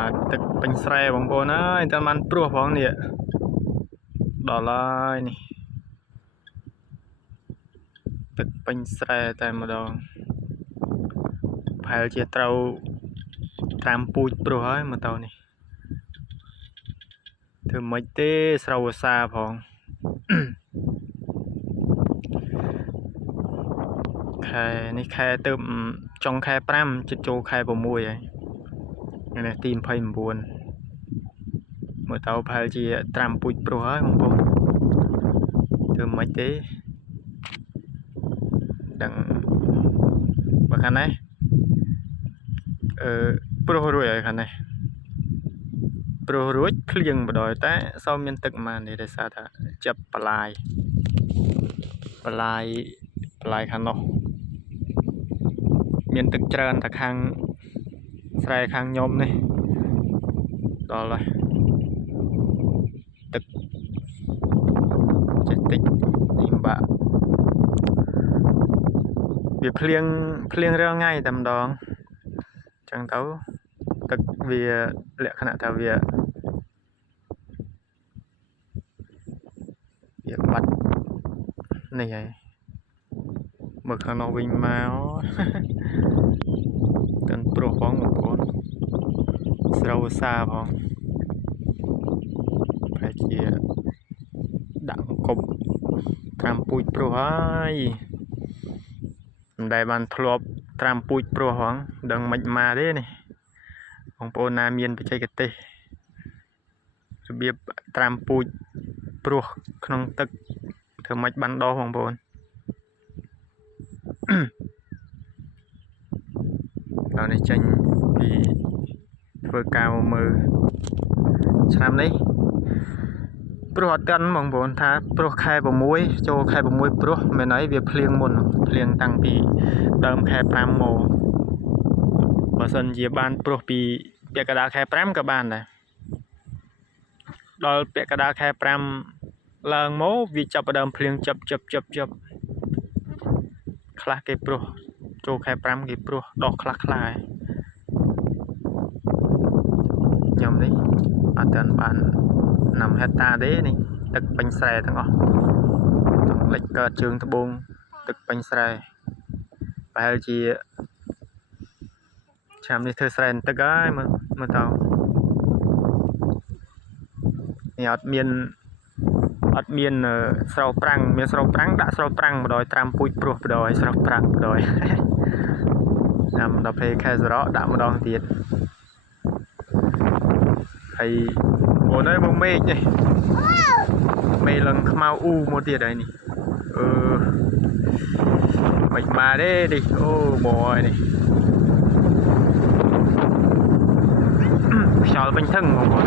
បាទទឹកពេញស្រែបងប្អូនអើយតែបានព្រោះផងនេះដល់ហើយនេះទឹកពេញស្រែតែម្ដងប្រហែលជាត្រូវតាមពូជព្រោះហើយមកតោនេះធ្វើម៉េចទេស្រូវវស្សាផងខែនេះខែទៅចុងខែ5ជិតចូលខែ6ហើយនេះទី29មើលទៅប្រហែលជាត្រាំពូជព្រោះហើយបងប្អូនធ្វើម៉េចទេដឹងបើខាងនេះព្រោះរួចហើយខាងនេះព្រោះរួចភ្លៀងបដ ாய் តែសូមមានទឹកប៉ុន្មាននេះដោយសារថាចាប់បលាយខាងនោះមានទឹកច្រើនតែខាងស្រែខាងខ្ញុំនេះដល់ហើយទឹកចេះតិចនេះបាក់វាភ្លៀងរាល់ថ្ងៃតែម្ដងអញ្ចឹងទៅទឹកវាលក្ខណៈថាវាបាត់នេះហើយមើលខាងនោះវិញមកទាំងព្រោះផងបងប្អូនស្រូវវស្សាផងប្រហែលជាដាក់កប់ត្រាំពូជព្រោះហើយមិនដែលបានធ្លាប់ត្រាំពូជព្រោះផងដឹងមិនមកទេនេះបងប្អូនណាមានបច្ចេកទេសរបៀបត្រាំពូជព្រោះក្នុងទឹកធ្វើម៉េចបានដោះបងប្អូនដល់នេះចេញពីធ្វើការមើលឆ្នាំនេះព្រោះអត់ទាន់បងប្អូនថាព្រោះខែ6ចូលខែ6ព្រោះមែនហើយវាភ្លៀងមុនភ្លៀងតាំងពីដើមខែ5មកបើសិនជាបានព្រោះពីពាក់កណ្ដាលខែ5ក៏បានដែរដល់ពាក់កណ្ដាលខែ5ឡើងមកវាចាប់ផ្ដើមភ្លៀងចាប់ខ្លះគេព្រោះចូលខែ5គេព្រោះដោះខ្លះហើយខ្ញុំនេះអត់ទាន់បាន5ហិកតាទេនេះទឹកពេញស្រែទាំងអស់លិចកើតជើងត្បូងទឹកពេញស្រែប្រហែលជាឆ្នាំនេះធ្វើស្រែទឹកហើយមើលទៅនេះអត់មានស្រោប្រាំងមានស្រោប្រាំងដាក់ស្រោប្រាំងបដ ாய் ត្រាំពូជព្រោះបដ ாய் ស្រោប្រាំងបដ ாய் តាមដល់ពេលខែសរោដាក់ម្ដងទៀតហើយអូនអើយមកមេឃនេះមេឡើងខ្មៅអ៊ូមកទៀតហើយនេះមិនមកទេនេះអូបងនេះខ្យល់ពេញធឹងបងប្អូន